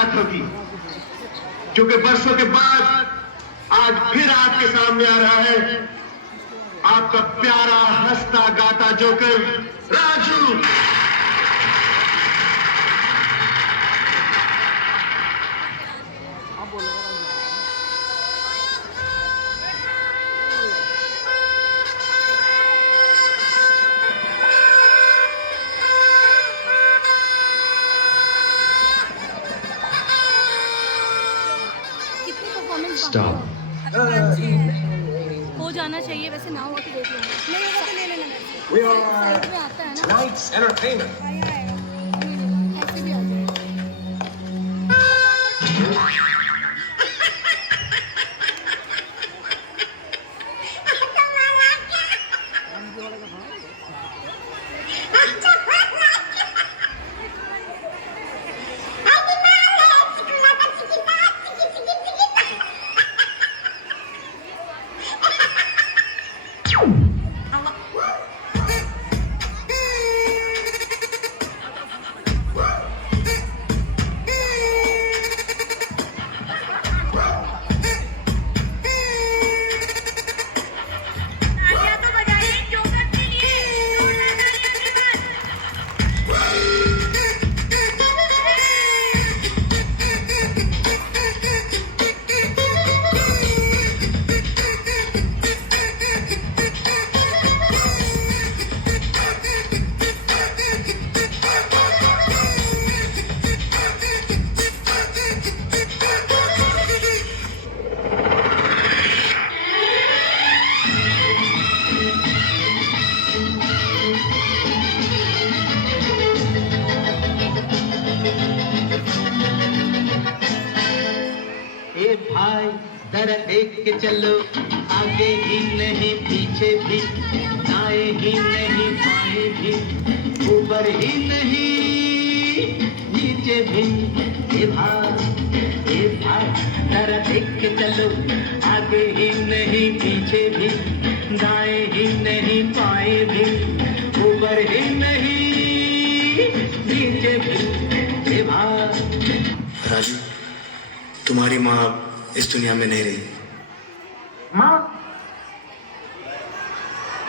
मुलाकात होगी, क्योंकि बरसों के बाद आज फिर आपके सामने आ रहा है आपका प्यारा हंसता गाता जोकर राजू। Stop. हो जाना चाहिए, वैसे ना हो तो देख लेंगे, नहीं होगा तो ले लेना मेरे से। We साइड में are आता है ना, tonight's entertainment. ऐसे भी आ जाएगा। ए भाई जरा देख के चलो, आगे ही नहीं पीछे भी, दाएं ही नहीं बाएं भी, ऊपर ही नहीं नीचे भी। ए भाई जरा देख के चलो, आगे ही नहीं पीछे भी, दाएं ही नहीं बाएं भी, ऊपर ही नहीं नीचे भी। ए भाई राजू, तुम्हारी माँ इस दुनिया में नहीं रही। माँ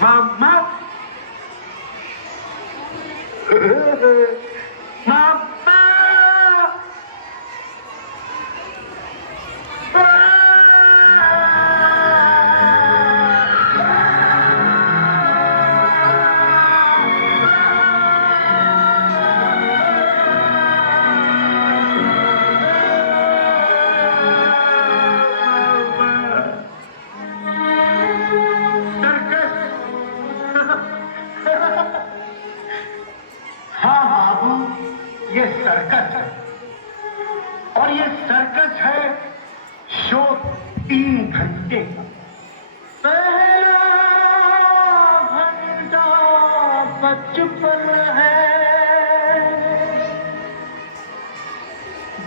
माँ माँ माँ हाँ बाबू, ये सर्कस है, और ये सर्कस है शो 3 घंटे का। पहला घंटा बचपन है,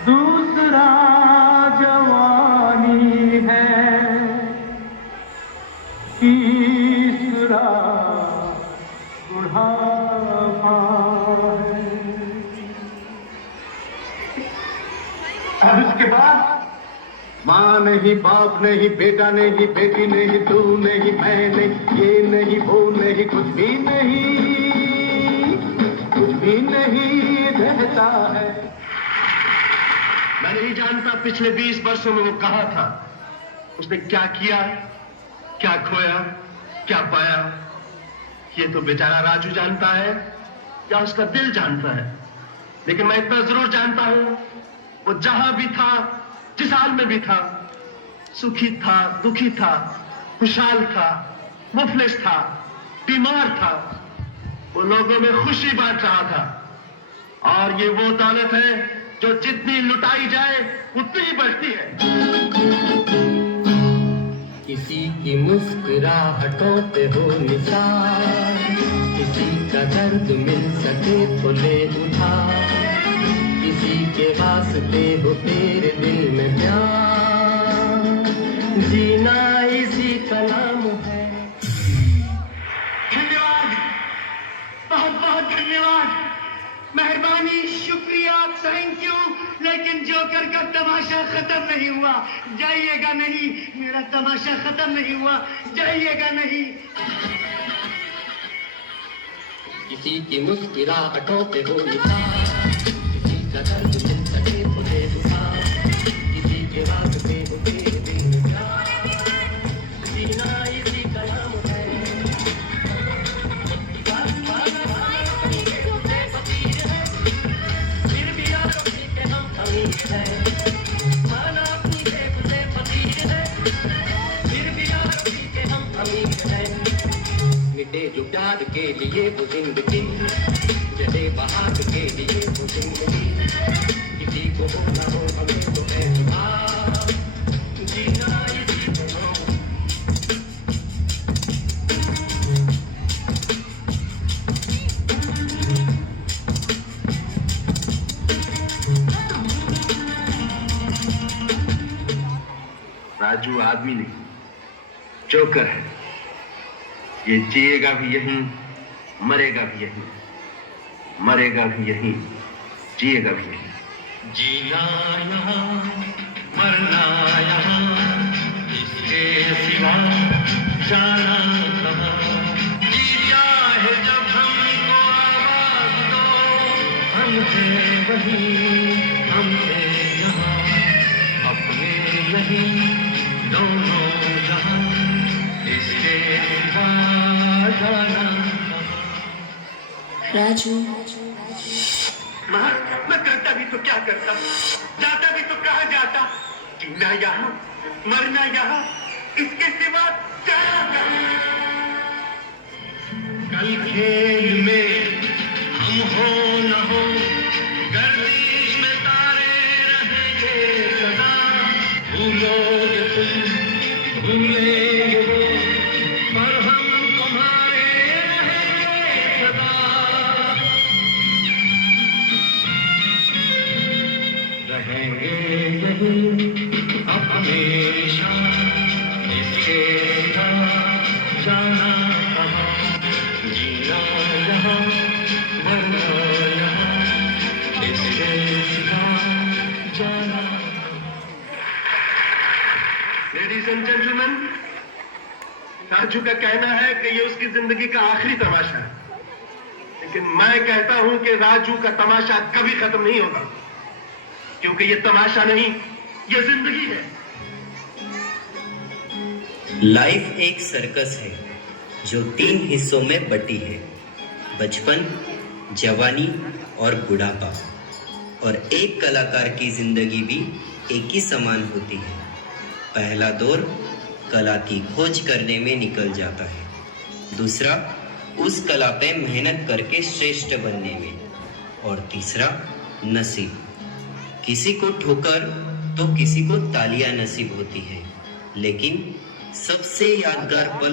दूसरा जवानी है, तीसरा बुढ़ापा है। और उसके बाद माँ नहीं, बाप नहीं, बेटा नहीं, बेटी नहीं, तू नहीं, मैं नहीं, ये नहीं, वो नहीं, कुछ भी नहीं रहता है। मैं नहीं जानता पिछले 20 वर्षों में वो कहाँ था, उसने क्या किया, क्या खोया, क्या पाया। ये तो बेचारा राजू जानता है या उसका दिल जानता है। लेकिन मैं इतना जरूर जानता हूं, वो जहां भी था, जिस हाल में भी था, सुखी था, दुखी था, खुशहाल था, मुफलिस था, बीमार था, वो लोगों में खुशी बांट रहा था। और ये वो दौलत है जो जितनी लुटाई जाए उतनी ही बढ़ती है। किसी की मुस्कुराहटों पे हो निशान, किसी का दर्द मिल सके तो ले उठा, किसी के वास्ते हो तेरे दिल में प्यार, जीना इसी का नाम है। धन्यवाद, बहुत बहुत धन्यवाद, मेहरबानी, शुक्रिया, थैंक यू, लेकिन जोकर का तमाशा खत्म नहीं हुआ। जाइएगा नहीं, मेरा तमाशा खत्म नहीं हुआ, जाइएगा नहीं। किसी की मुस्कुराहटों पे हो निशान, किसी का दर्द मिल सके मुझे बुखार, किसी के वास्ते हो बेबीगार, जीना इसी का नाम है। फिर भी आरोपी के हम अमीर हैं, माना अपनी जेब से फकीर है, फिर भी आरोपी के हम अमीर हैं। मिटे जो प्यार के लिए वो जिंदगी, जले बहार के लिए वो जिंदगी, किसी को हो ना हो हमें तो एतबार, जीना इसी को हो। राजू आदमी नहीं, जोकर है। ये जिएगा भी यहीं, मरेगा भी यहीं, मरेगा भी यहीं, जिएगा भी यहीं। जीना यहाँ, मरना यहाँ, इसके सिवा जाना कहाँ। जी चाहे जब हमको आवाज दो, हम थे वहीं, हम थे यहाँ, अपने नहीं दोनों जहाँ, इसके सिवा जाना राजू, मैं करता भी तो क्या करता, जाता भी तो कहाँ जाता। जीना यहाँ, मरना यहाँ, इसके सिवा जाना कहाँ। कल खेल में हम हो न हो, गर्दिश में तारे रहेंगे सदा, भूलोगे तुम, भूलेंगे वो, पर हम तुम्हारे रहेंगे सदा। रहेंगे यही अब हमेशा, इसके सिवा जाना कहाँ। जीना यहाँ, मरना यहाँ, इसके सिवा जाना। लेडीज एंड जेंटलमैन, राजू का कहना है कि ये उसकी जिंदगी का आखिरी तमाशा है, लेकिन मैं कहता हूं कि राजू का तमाशा कभी खत्म नहीं होगा, क्योंकि ये तमाशा नहीं, ये जिंदगी है। लाइफ एक सर्कस है जो 3 हिस्सों में बटी है, बचपन, जवानी और बुढ़ापा। और एक कलाकार की जिंदगी भी एक ही समान होती है। पहला दौर कला की खोज करने में निकल जाता है, दूसरा उस कला पे मेहनत करके श्रेष्ठ बनने में, और तीसरा नसीब। किसी को ठोकर तो किसी को तालियां नसीब होती है, लेकिन सबसे यादगार पल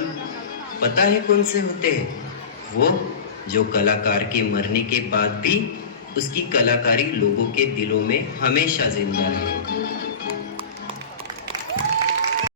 पता है कौन से होते हैं? वो जो कलाकार के मरने के बाद भी उसकी कलाकारी लोगों के दिलों में हमेशा जिंदा रहे।